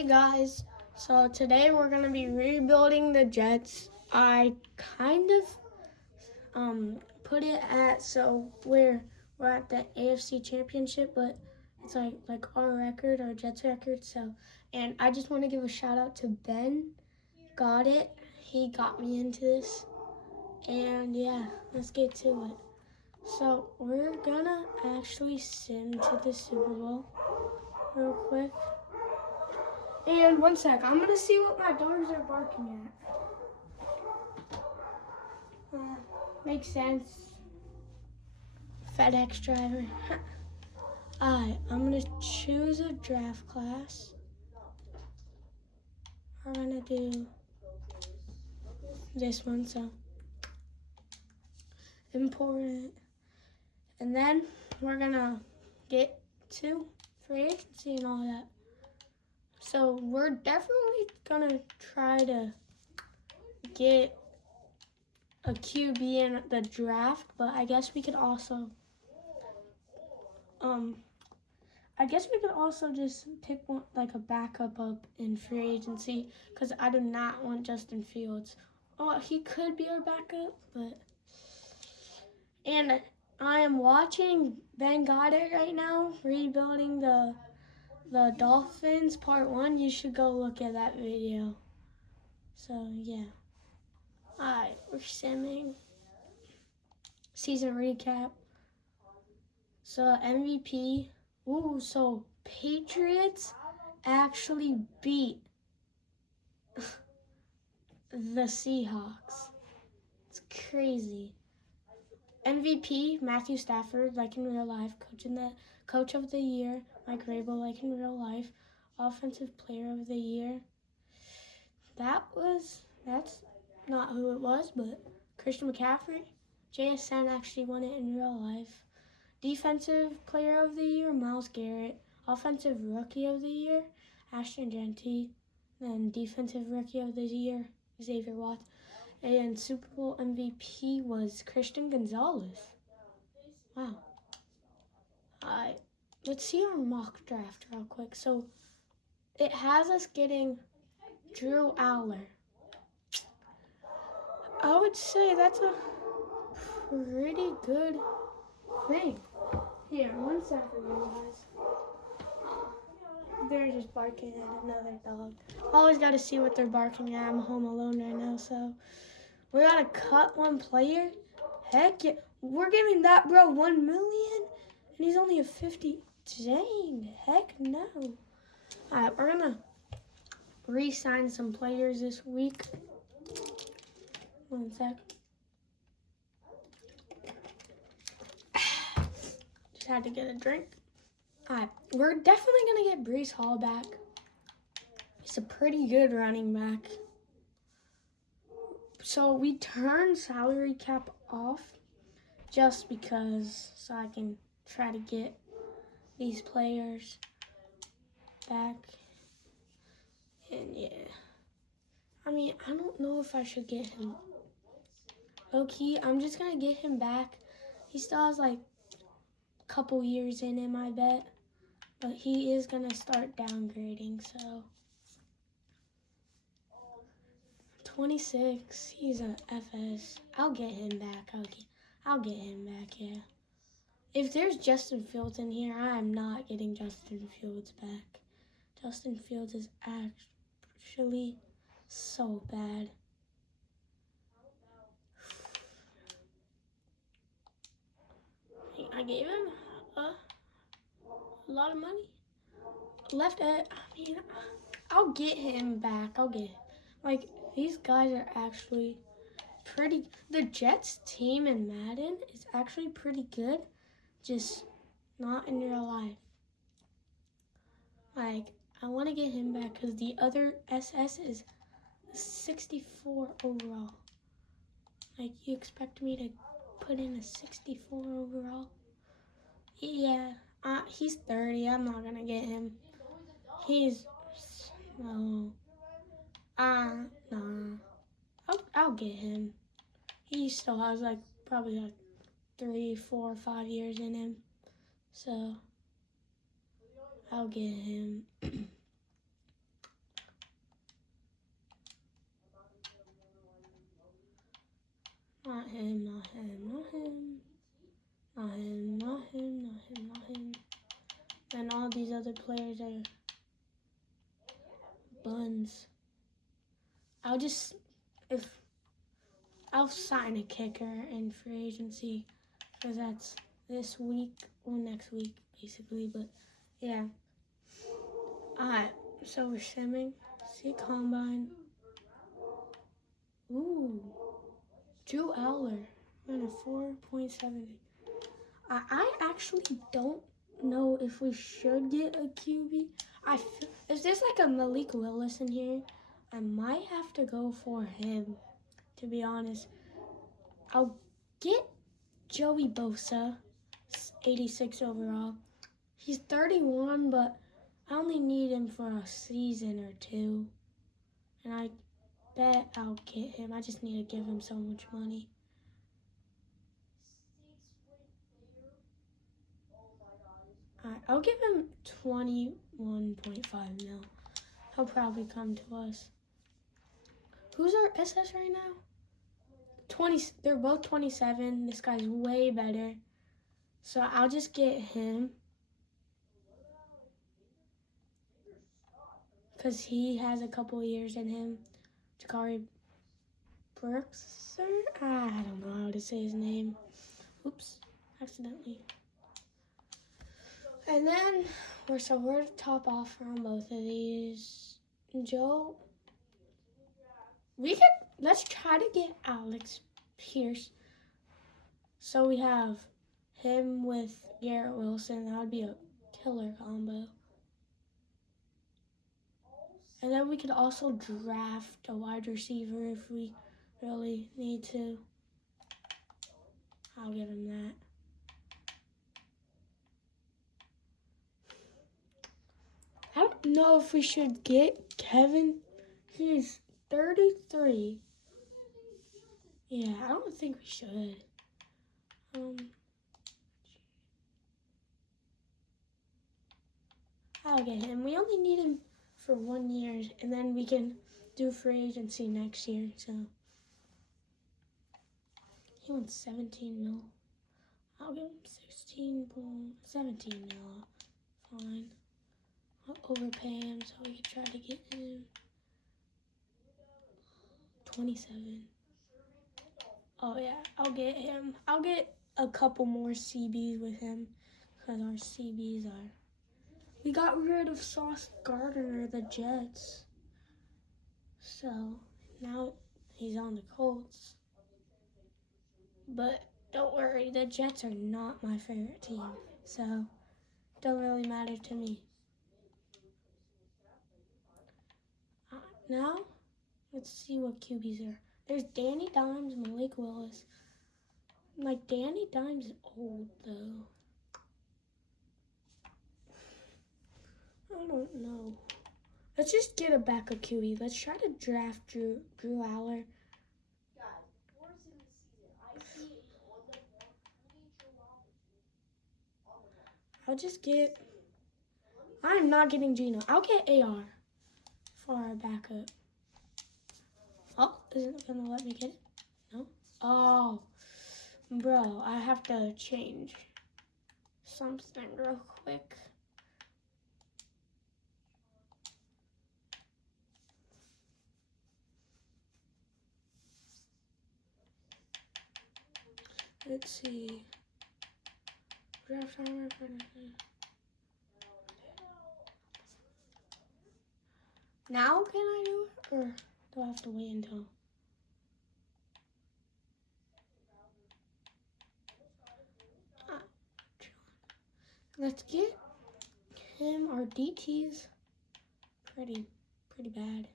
Hey guys, so today we're going to be rebuilding the Jets. I kind of put it at so we're at the AFC Championship, but it's like our record, our Jets record. So, and I just want to give a shout out to Ben. Got it. He got me into this. And yeah, let's get to it. So, we're going to actually sim to the Super Bowl real quick. And one sec, I'm gonna see what my dogs are barking at. Makes sense. FedEx driver. Alright, I'm gonna choose a draft class. We're gonna do this one, so important. And then we're gonna get to free agency and all that. So we're definitely gonna try to get a QB in the draft, but I guess we could also just pick one, like a backup up in free agency, because I do not want Justin Fields. Oh, he could be our backup, but and I am watching Ben Goddard right now, rebuilding the Dolphins Part 1. You should go look at that video. So yeah. Alright, we're simming. Season recap. So MVP. Ooh, so Patriots actually beat the Seahawks. It's crazy. MVP, Matthew Stafford, like in real life. Coach of the year, Mike Rabel, like in real life. Offensive player of the year. That's not who it was, but Christian McCaffrey. JSN actually won it in real life. Defensive player of the year, Myles Garrett. Offensive rookie of the year, Ashton Genty. Then defensive rookie of the year, Xavier Watts. And Super Bowl MVP was Christian Gonzalez. Wow. Alright, let's see our mock draft real quick. So it has us getting Drew Aller. I would say that's a pretty good thing. Here, one second, you guys. They're just barking at another dog. Always got to see what they're barking at. I'm home alone right now, so we got to cut one player. Heck yeah. We're giving that bro $1 million, and he's only a 50. Dang, heck no. All right, we're going to re-sign some players this week. One sec. Just had to get a drink. All right, we're definitely going to get Breece Hall back. He's a pretty good running back. So we turned salary cap off just because, so I can try to get these players back. And yeah, I mean, I don't know if I should get him. Low-key, I'm just going to get him back. He still has like a couple years in him, I bet. But he is going to start downgrading, so. 26, he's an FS. I'll get him back. I'll get him back, yeah. If there's Justin Fields in here, I am not getting Justin Fields back. Justin Fields is actually so bad. I gave him a lot of money. I'll get him back. Like, these guys are actually pretty. The Jets team in Madden is actually pretty good, just not in real life. Like, I want to get him back because the other SS is 64 overall. Like, you expect me to put in a 64 overall? Yeah, he's 30. I'm not going to get him. Nah. I'll get him. He still has probably 3, 4, 5 years in him. So I'll get him. buns. I'll sign a kicker in free agency because that's this week or next week, basically. But yeah. Alright, so we're simming. See combine. Ooh, Drew Aller on a 4.70. I actually don't know if we should get a QB. If there's like a Malik Willis in here, I might have to go for him, to be honest. I'll get Joey Bosa, 86 overall. He's 31, but I only need him for a season or two. And I bet I'll get him. I just need to give him so much money. I'll give him 21.5 mil. He'll probably come to us. Who's our SS right now? 20. They're both 27. This guy's way better. So I'll just get him. Because he has a couple years in him. Jakari Brooks? I don't know how to say his name. Oops, accidentally. And then we're to top off on both of these. Joe, let's try to get Alex Pierce. So we have him with Garrett Wilson. That would be a killer combo. And then we could also draft a wide receiver if we really need to. I'll give him that. I don't know if we should get Kevin. He's 33. Yeah, I don't think we should. I'll get him. We only need him for 1 year, and then we can do free agency next year. So he wants 17 mil. I'll give him 17 mil. Fine. I'll overpay him so we can try to get him 27. Oh yeah, I'll get him. I'll get a couple more CBs with him because our CBs are. We got rid of Sauce Gardner, the Jets. So now he's on the Colts. But don't worry, the Jets are not my favorite team. So it don't really matter to me. Now, let's see what QBs are. There's Danny Dimes, Malik Willis. Like, Danny Dimes is old, though. I don't know. Let's just get a backup QB. Let's try to draft Drew Aller. I'm not getting Gino. I'll get AR for our backup. Oh, isn't it gonna let me get it? No? Oh, bro, I have to change something real quick. Let's see. Draft armor. Now can I do it, or do I have to wait until? Let's get him. Our DT's pretty bad.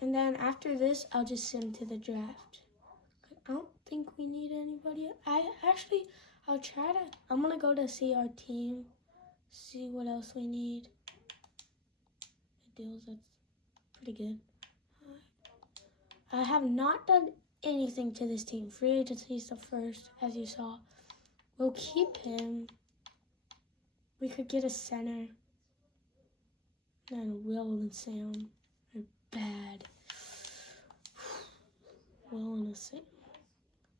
And then after this, I'll just send to the draft. I don't think we need anybody. I'm gonna go to see our team, see what else we need. The deals, that's pretty good. I have not done anything to this team. Free agency is the first, as you saw. We'll keep him. We could get a center. And Will and Sam are bad. Will and a Sam.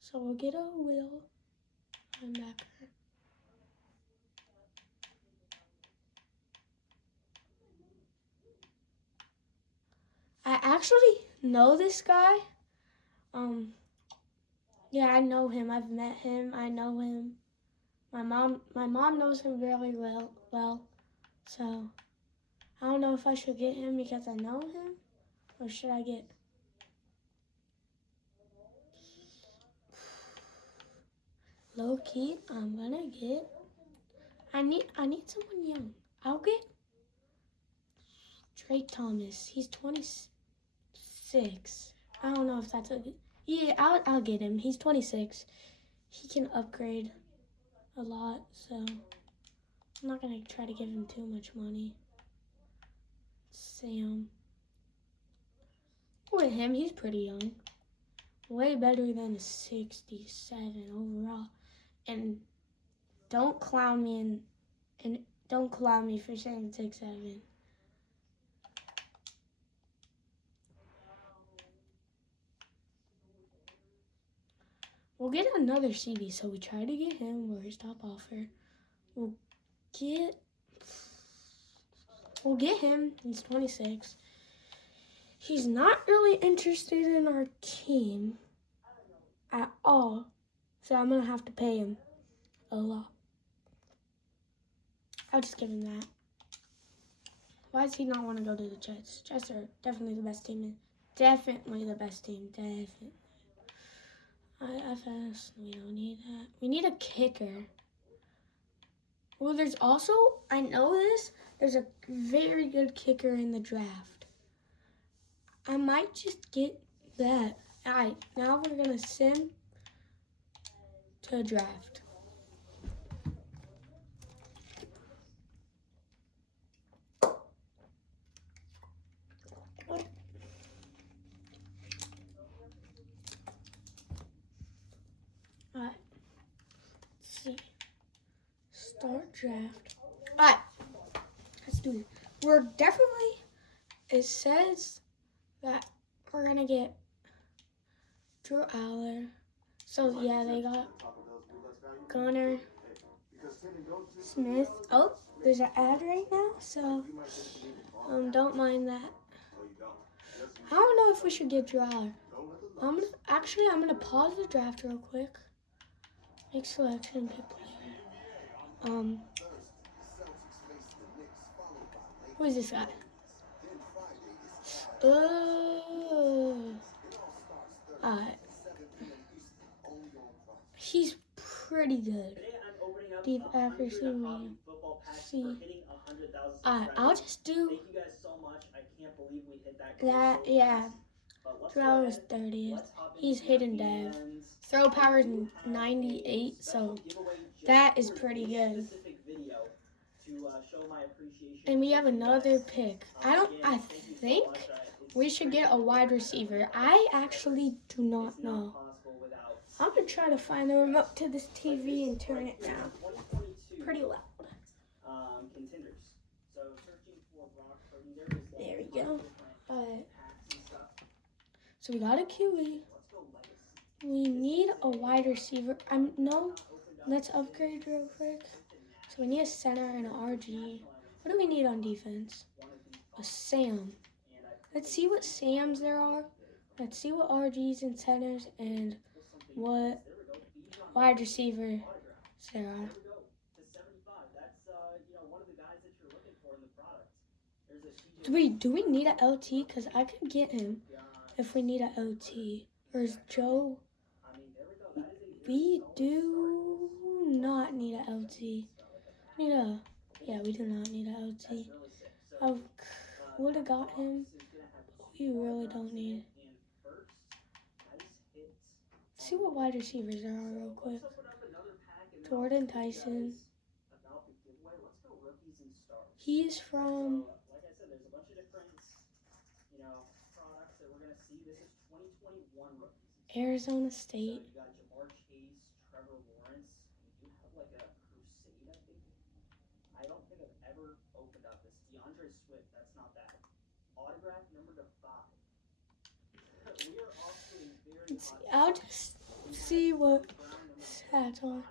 So we'll get a Will linebacker. actually know this guy. Yeah, I know him. I've met him. I know him. My mom knows him really well. So I don't know if I should get him because I know him, or should I get low key? I'm gonna get. I need someone young. I'll get Drake Thomas. He's 26. I don't know if that's a good. Yeah, I'll get him. He's 26. He can upgrade a lot, so I'm not gonna try to give him too much money. Sam. With him, he's pretty young. Way better than a 67 overall. And don't clown me and don't clown me for saying 6'7". We'll get another CD, so we try to get him worst top offer. We'll get him. He's 26. He's not really interested in our team at all, so I'm gonna have to pay him a lot. I'll just give him that. Why does he not want to go to the Jets? Jets are definitely the best team. Definitely the best team. Definitely. IFS, we don't need that. We need a kicker. Well, there's also, I know this, there's a very good kicker in the draft. I might just get that. All right, now we're going to sim to draft. All right, let's see. Start draft. All right, let's do it. We're definitely, it says that we're going to get Drew Aller. So, yeah, they got Gunner Smith. Oh, there's an ad right now, so don't mind that. I don't know if we should get Drew Aller. I'm gonna pause the draft real quick. Make selection, pick player. Who is this guy? Alright. He's pretty good. Deep accuracy, medium. See. Alright, I'll just do that. Yeah. Throw is 30th. He's hidden dev. Throw power is 98, so that is pretty good. And we have another pick. I think we should get a wide receiver. I actually do not know. I'm gonna try to find the remote to this TV and turn it down. Pretty loud. There we go. So we got a QE. We need a wide receiver. Let's upgrade real quick. So we need a center and an RG. What do we need on defense? A Sam. Let's see what Sams there are. Let's see what RGs and centers and what wide receivers there are. Do we need an LT? Because I could get him if we need an LT. Or is Joe? We do not need an LT. Yeah, we do not need an LT. I would have got him. We really don't need. Let's see what wide receivers there are real quick. Jordan Tyson. He's from Arizona State. I'll just see what stats are.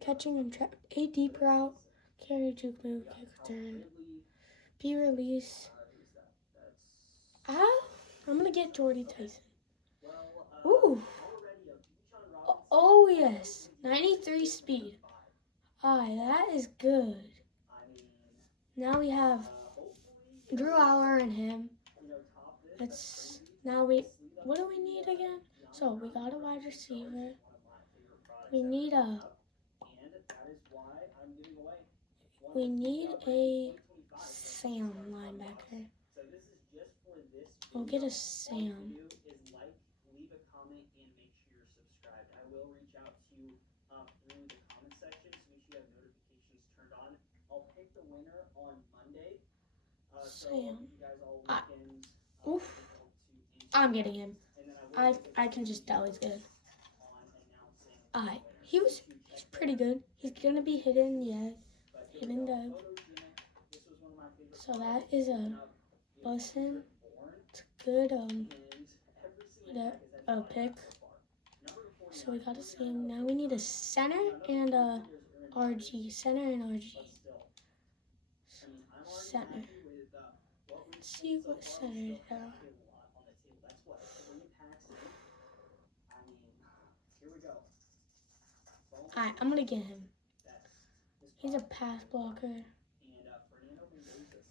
Catching and trap. A deep route. Carry, juke, move, kick, return. Be released. I'm gonna get Jordy Tyson. Ooh. Oh yes, 93 speed. That is good. Now we have Drew Aller and him. What do we need again? So we got a wide receiver. We need a Sam linebacker. We'll get a Sam. Sam. Oof. I'm getting him. I can just tell he's good. He's pretty good. He's gonna be hidden, yeah. Hidden dev. So that is a bussin'. It's good pick. So we got a Sam. Now we need a center and a RG. Center and RG. Center. Let's see what center there are. I'm gonna get him. He's a pass blocker.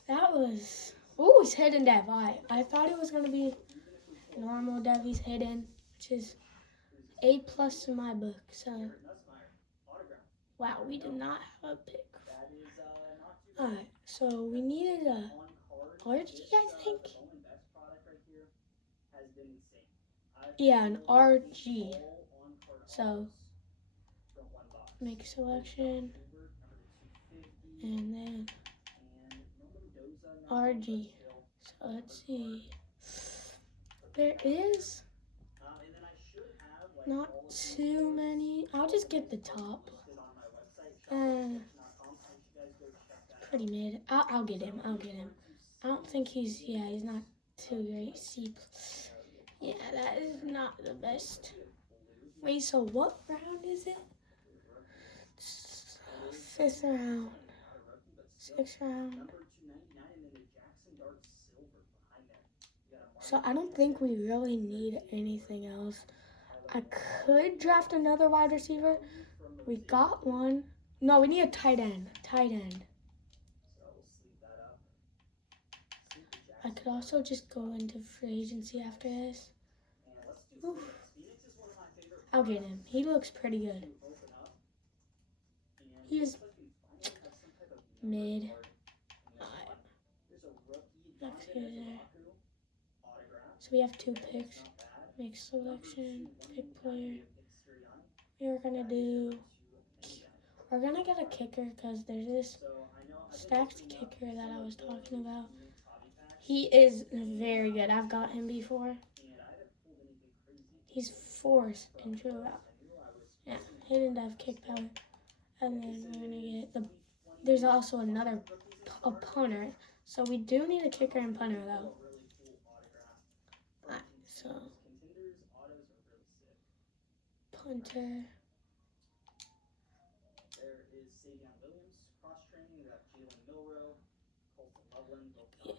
That was, he's hidden dev. I thought it was gonna be normal dev. He's hidden, which is A+ in my book. So, wow, we did not have a pick. Alright, so we needed a RG, I think. Yeah, an RG. So, make selection, and then RG. So let's see. There is not too many. I'll just get the top. Pretty mid. I'll get him. I don't think he's not too great. C. Yeah, that is not the best. Wait, so what round is it? 5th round. 6th round. So I don't think we really need anything else. I could draft another wide receiver. We got one. No, we need a tight end. I could also just go into free agency after this. Oof. I'll get him. He looks pretty good. He's mid. So we have 2 picks. Make selection, pick player. We're gonna get a kicker because there's this stacked kicker that I was talking about. He is very good. I've got him before. He's 4th in true out. Yeah, hidden dev kick power. And then we're gonna get there's also another punter. So we do need a kicker and punter though. Alright, so punter. Yeah.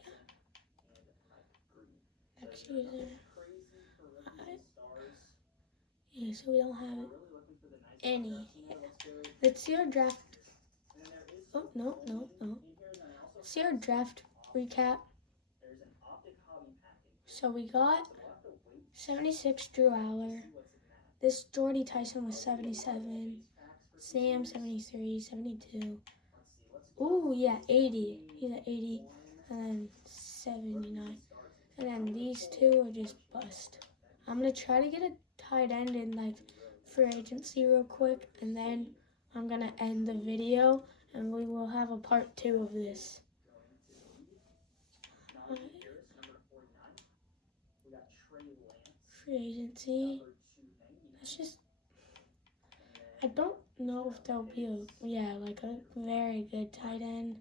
Next user. Yeah, so we don't have any. Yeah. Let's see our draft. Oh, no. Let's see our draft recap. So we got 76 Drew Aller. This Jordy Tyson was 77. Sam 73, 72. Ooh, yeah, 80. He's at 80. And then 79. And then these 2 are just bust. I'm going to try to get a tight end in like free agency real quick. And then I'm going to end the video. And we will have a part 2 of this. Free agency. That's just, I don't know if there'll be like a very good tight end.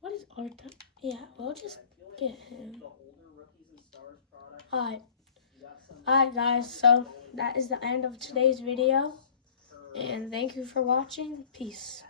What is our time? Yeah, we'll just get him. Alright guys, so that is the end of today's video. And thank you for watching. Peace.